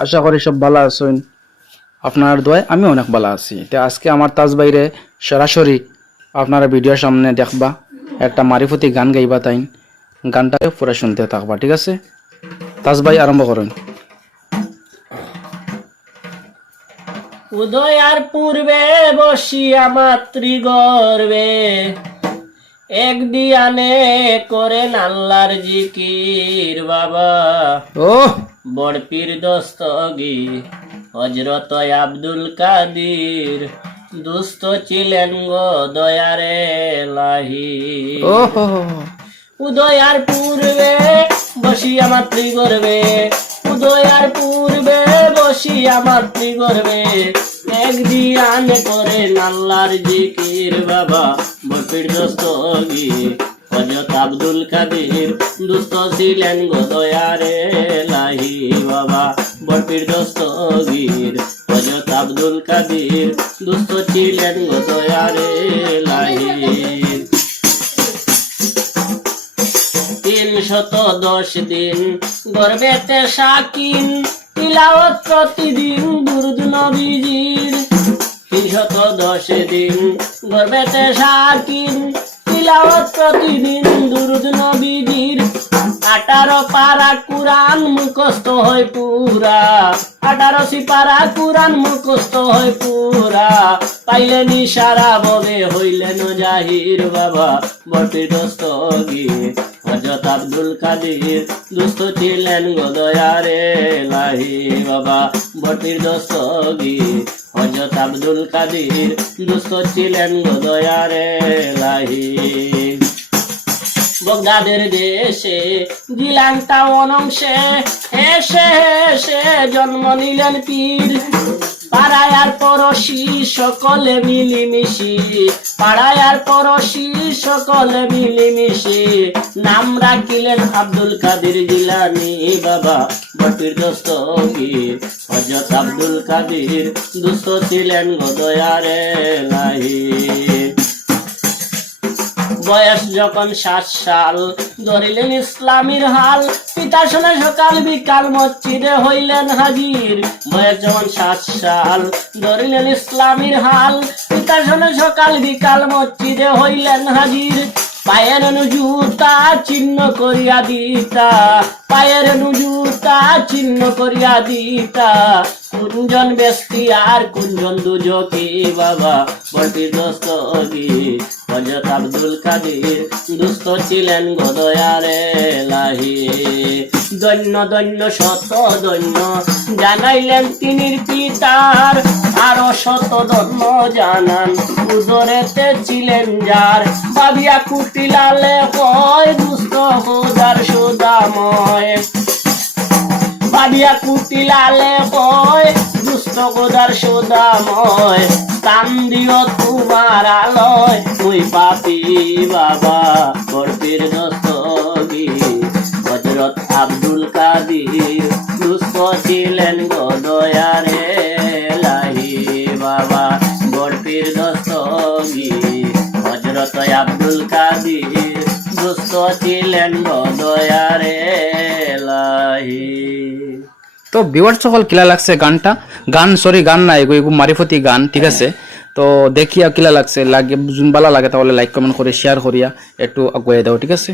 আশা করি সব ভালো আছেন। আপনার দোয়ায় আমি অনেক ভালো আছি। তো আজকে আমার তাজ বাইরে সরাসরি আপনারা ভিডিওর সামনে দেখবা একটা মারিফতি গান গাইবা, তাই গানটাকে পুরো শুনতে থাকবা, ঠিক আছে? তাজ ভাই আরম্ভ করেন। উদয়ার পূর্বে বসিয়া মাতৃগর্ভে এক দিয়ানে করেন আল্লাহর জিকির বাবা। ও বড় পীর দস্তগি হযরত আব্দুল কাদির দুস্থ ছিলেন গো দয়ারে লাহি। ও হো উদয়ার পূর্বে বসিয়া মাতৃগর্ভে, উদয়ার পূর্বে বসিয়া মাতৃগর্ভে এক দিয়ান করে আল্লাহর জিকির বাবা। বপির দস্তগি হযরত আব্দুল কাদির দুস্থ ছিলেন গো দয়ারে লাহি বাবা। বপির দস্তগির হযরত আব্দুল কাদির দুস্থ ছিলেন গো দয়ারে লাহি। 310 দিন গর্ভেতে সাকিন তিলাওয়াত প্রতিদিন দুরূদ নবীজির। 310 দিন গর্ভেতে সাকিন তিলাওয়াত প্রতিদিন দুরূদ নবীজির। 18 পারা কুরআন মুখস্থ হয় পুরা, 18 সিপারা কুরআন মুখস্থ হয় পুরা। পাইলেন ইশারা বলে হইলেন জাহির বাবা। বটির দস্তগীর হযরত আব্দুল কাদির দুস্থ ছিলেন গো দয়ারে লাহি বাবা। বটির দস্তগীর হযরত আব্দুল কাদির দুস্থ ছিলেন গো দয়ারে লাহি। বগদাদের দেশে গিলানটা অনংশে এসে এসে জন্ম নিলেন পীর। পাড়ায় আর পড়শি সকলে মিলিমিশি, পাড়ায় আর পড়শি সকলে মিলিমিশি নাম রাখিলেন আব্দুল কাদির জিলানী বাবা। বটির দস্তগীর হযরত আব্দুল কাদির দুস্থ ছিলেন গো দয়ারে লাহি। বয়স যখন 7 সাল ধরিলেন ইসলামীর হাল, পিতা শোনে সকাল বিকাল মসজিদে হইলেন হাজির। বয়স যখন 7 সাল ধরিলেন ইসলামীর হাল, পিতা শোনে সকাল বিকাল মসজিদে হইলেন হাজির। পায়ের জুতা চিহ্ন করিয়া দিতা, পায়ের জুতা চিহ্ন করিয়া দিতা। কুঞ্জন ব্যস্তি আর কুঞ্জন দুজকি বাবা। বটির দস্তগীর হযরত আব্দুল কাদির দুস্থ ছিলেন গো দয়ারে লাহি। দৈন্য দৈন্য শত দৈন্য জানাইলেন তিনির পিতার, আরো শত ধর্ম জানান উদরেতে ছিলেন যার। ভাবিয়া কুটিলালে হয় দুস্থ খোদার সুদাময়, ভাবিয়া কুটিলালে হয় দুস্থ খোদার সুদাময়। স্থান দিও তোমার আলয় ওই পাপী বাবা। বটির দস্তগীর হযরত আব্দুল কাদির দুস্থ ছিলেন গো দয়ারে লাহি বাবা। বটির দস্তগীর হযরত আব্দুল কাদির দুস্থ ছিলেন গো দয়ারে লাহি। তো ভিউয়ার্স সকল কিলা লাগছে গানটা? গান না, এগো মারিফতি গান, ঠিক আছে? তো দেখিয়া কিলা লাগছে, লাগে ভালো লাগে তাহলে লাইক কমেন্ট করে শেয়ার করিয়া একটু আগুয়ে দাও, ঠিক আছে?